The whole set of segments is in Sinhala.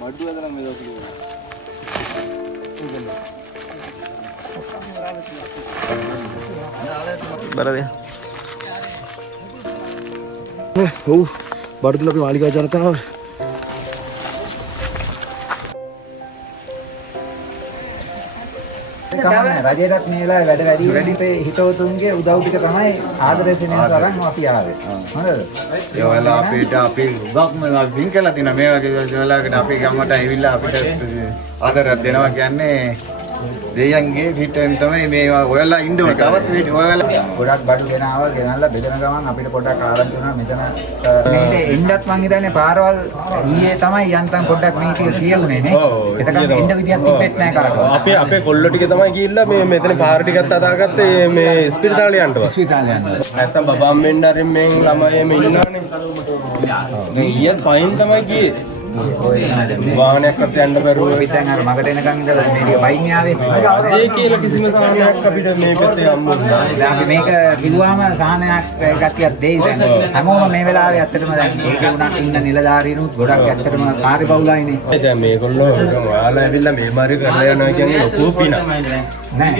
මඩු ඇදලා මේ දවස්වල බරද ඔව් බඩතුල අපි මාලිගා ජනතාව රජයටත් මේ වෙලාවේ වැඩ වැඩි වෙන්නේ හිතවතුන්ගේ උදව් ටික තමයි ආදරය සෙනෙහස අරන් අපි ආවේ. හොඳද? ඒ වෙලාව අපි උගක්ම වින් කළා තිනා මේ වගේ වෙලාවකට අපි ගමට ඇවිල්ලා අපිට ආදරයක් දෙනවා කියන්නේ දෙයයන්ගේ හිතෙන් තමයි මේ ඔයලා ඉන්න ඕනේ. තවත් ඔයලා ගොඩක් බඩු ගෙනල්ලා බෙදන ගමන් අපිට පොඩ්ඩක් ආරංචි වුණා මෙතන මේ එන්නත් මං හිතන්නේ පාරවල් ඊයේ තමයි යන්තම් පොඩ්ඩක් මේ ටික කියුනේ නේ. එතකන් එන්න විදියක් තිබෙත් නැහැ කරකව. අපේ කොල්ලෝ ටික තමයි ගිහිල්ලා මේ මෙතන පාර ටිකත් අදාගත්තේ මේ ස්පිරිතාලේ යන්නව. ස්පිරිතාලේ යන්න. නැත්තම් බබාම් මෙන්න අරින් මෙන් ළමයි මේ ඉන්නවනේ. මේ ඊයේ පයින් තමයි ගියේ. වාහනයක්වත් යන්න බැරුව ඉතින් අර මගට එනකන් ඉඳලා මේ බයින් ආවේ. අජේ කියලා කිසිම සාහනයක් අපිට මේ පැත්තේ හම්බුනේ නැහැ. අපි මේක කිව්වම සාහනයක් ගතියක් දෙයි දැන්. හැමෝම මේ වෙලාවේ ඇත්තටම දැන් ඒකේ උනත් ඉන්න නිලධාරීනුත් ගොඩක් ඇත්තටම කාර්යබහුලයිනේ. දැන් මේගොල්ලෝ ඔයාලා ඇවිල්ලා මේ මාරි කරලා යනවා කියන්නේ ලොකු පිනක්. නෑ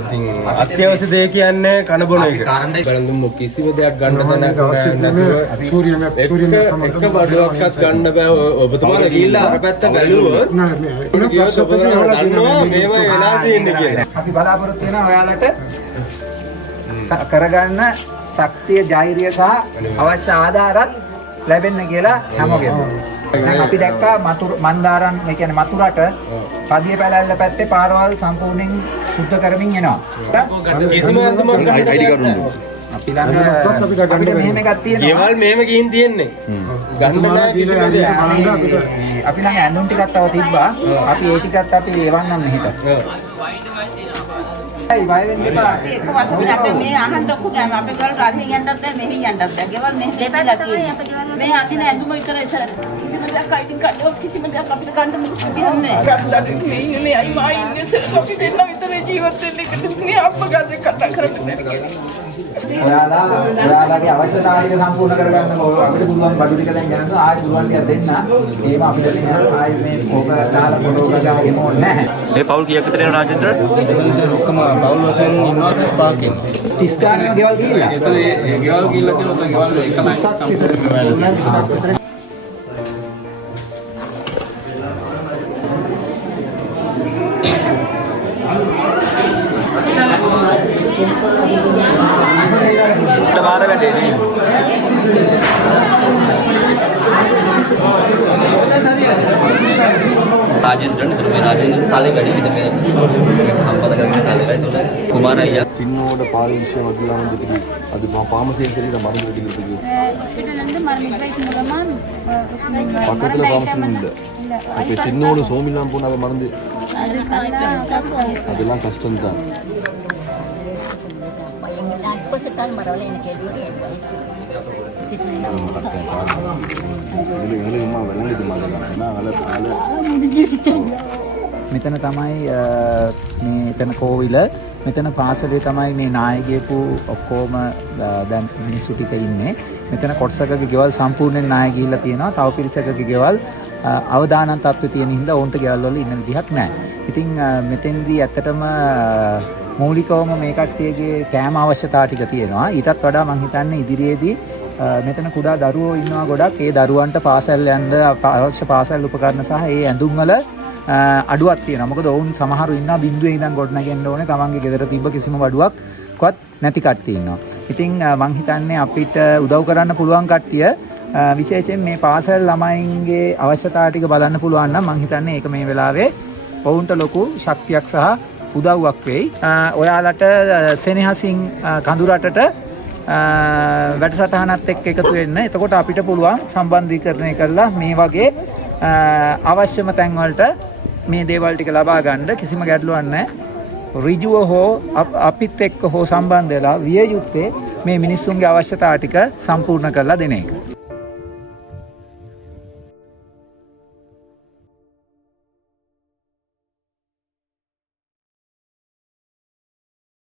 ඉතින් අත්‍යවශ්‍ය දේ කියන්නේ කන බොන එක. බලන්න කිසිම දෙයක් ගන්න තැනක් නැතුව එක බඩුවක්වත් ගන්න බෑ. ඔබතුමාලා ගිහිල්ලා අර පැත්ත බැලුවොත් දන්නවා මේව වෙලා තියෙන්නේ කියලා. අපි බලාපොරොත්තු වෙනවා ඔයාලට කරගන්න ශක්තිය, ධෛර්යය සහ අවශ්‍ය ආධාරත් ලැබෙන්න කියලා හැමෝගෙම. දැන් අපි දැක්කා මන්දාරන් ඒ කියන්නේ මතුරට පදිය පැලැල්ල පැත්තේ පාරවල් සම්පූර්ණයෙන් සුද්ධ කරමින් එනවා. කිසිම අන්දමක් අයිඩි කාඩ් උන්නේ. අපි ළඟ අපිට මෙහෙම එකක් තියෙනවා. ගෙවල් මෙහෙම ගිහින් තියෙන්නේ. ගන්න බෑ කිසිම දෙයක්. අපි ළඟ ඇඳුම් ටිකක් තව තිබ්බා. අපි ඒ ටිකත් අපි එවන්නම් මෙහෙට. ඒ වය වෙන්නේ ඒක වශයෙන් අපේ මේ අහන්න ඔක්කො ගෑම අපේ ගෙවල් රාජ්‍ය යන්නත් බෑ මෙහි යන්නත් බෑ ගෙවල් මේ දෙපැත්ත තියෙනවා මේ අදින ඇඳුම විතර ඉතල කිසිම දෙයක් අයිතින් ගන්න කිසිම දෙයක් අපිට ගන්න මේක තිබෙන්නේ නැහැ ගන්නට මේ ඉන්නේ අයි මා ඉන්නේ අපි දෙන්න විතර ජීවත් වෙන්න එකට මේ අප්පා ගන්න කතා කරන්නේ ඔයාලගේ අවශ්‍යතාවය සම්පූර්ණ කරගන්න අපිට පුළුවන් බඩු ටික දැන් යනවා ආයෙ පුළුවන් ටික දෙන්න ඒව අපිට දෙන්න ආයෙ මේ ඕක දාලා ෆොටෝ ගාගෙන එමු නැහැ මේ පවුල් කීයක් විතර එන රාජේන්ද්‍ර ඔක්කොම පවුල් වශයෙන් ඉන්නවා 35 ක්. 30 ගානක් ගෙවල් ගිහිල්ලා ඒතර ඒ ගෙවල් ගිහිල්ලා තියෙනවා ගෙවල් එකමයි සම්පූර්ණ බාර වැඩේ නේ राजेंद्र ने ताले गड़ी में संपदा करके ताले गए तो कुमार अय्या சின்னோட பால் விஷயம் அதெல்லாம் வந்துட்டு அது பாமசியில் சரி இந்த மருந்து வெடிக்கிறதுக்கு ஹாஸ்பிடல்ல இருந்து மருந்து வைக்க மூலமா பக்கத்துல பாமசி இல்லை இப்போ சின்னோட சோமிலாம் போன மருந்து அதெல்லாம் கஷ்டம் தான் මෙතන තමයි මේ එතන කෝවිල මෙතන පාසලේ තමයි මේ නායකයෙකු ඔක්කොම දැන් මිනිස්සු ටික ඉන්නේ මෙතන කොටසකගේ ගෙවල් සම්පූර්ණයෙන් නාය ගිහිල්ලා තියෙනවා තව පිරිසකගේ ගෙවල් අවදානම් තත්ත්වයේ තියෙන හින්දා ඔවුන්ට ගෙවල් වල ඉන්න විදිහක් නැහැ. ඉතින් මෙතෙන්දී ඇත්තටම මූලිකවම මේ කට්ටියගේ කෑම අවශ්‍යතා ටික තියෙනවා. ඊටත් වඩා මම හිතන්නේ ඉදිරියේදී මෙතන කුඩා දරුවෝ ඉන්නවා ගොඩක්. ඒ දරුවන්ට පාසල් යන්න අවශ්‍ය පාසල් උපකරණ සහ ඒ ඇඳුම් වල අඩුවක් තියෙනවා. මොකද ඔවුන් සමහරු ඉන්නවා බිඳුවේ ඉඳන් ගොඩනගෙන්න ඕනේ. තමන්ගේ ගෙදර තිබ්බ කිසිම වඩුවක්වත් නැති කට්ටිය ඉන්නවා. ඉතින් මම හිතන්නේ අපිට උදව් කරන්න පුළුවන් කට්ටිය විශේෂයෙන් මේ පාසල් ළමයින්ගේ අවශ්‍යතා ටික බලන්න පුළුවන් නම් මම හිතන්නේ ඒක මේ වෙලාවේ ඔවුන්ට ලොකු ශක්තියක් සහ උදව්වක් වෙයි. ඔයාලට සෙනෙහසින් කඳුරටට වැඩසටහනත් එක්ක එකතු වෙන්න. එතකොට අපිට පුළුවන් සම්බන්ධීකරණය කරලා මේ වගේ අවශ්‍යම තැන් වලට මේ දේවල් ටික ලබා ගන්න කිසිම ගැටලුවක් නැහැ. ඍජුව හෝ අපිත් එක්ක හෝ සම්බන්ධ වෙලා විය යුත්තේ මේ මිනිස්සුන්ගේ අවශ්‍යතා ටික සම්පූර්ණ කරලා දෙන එක.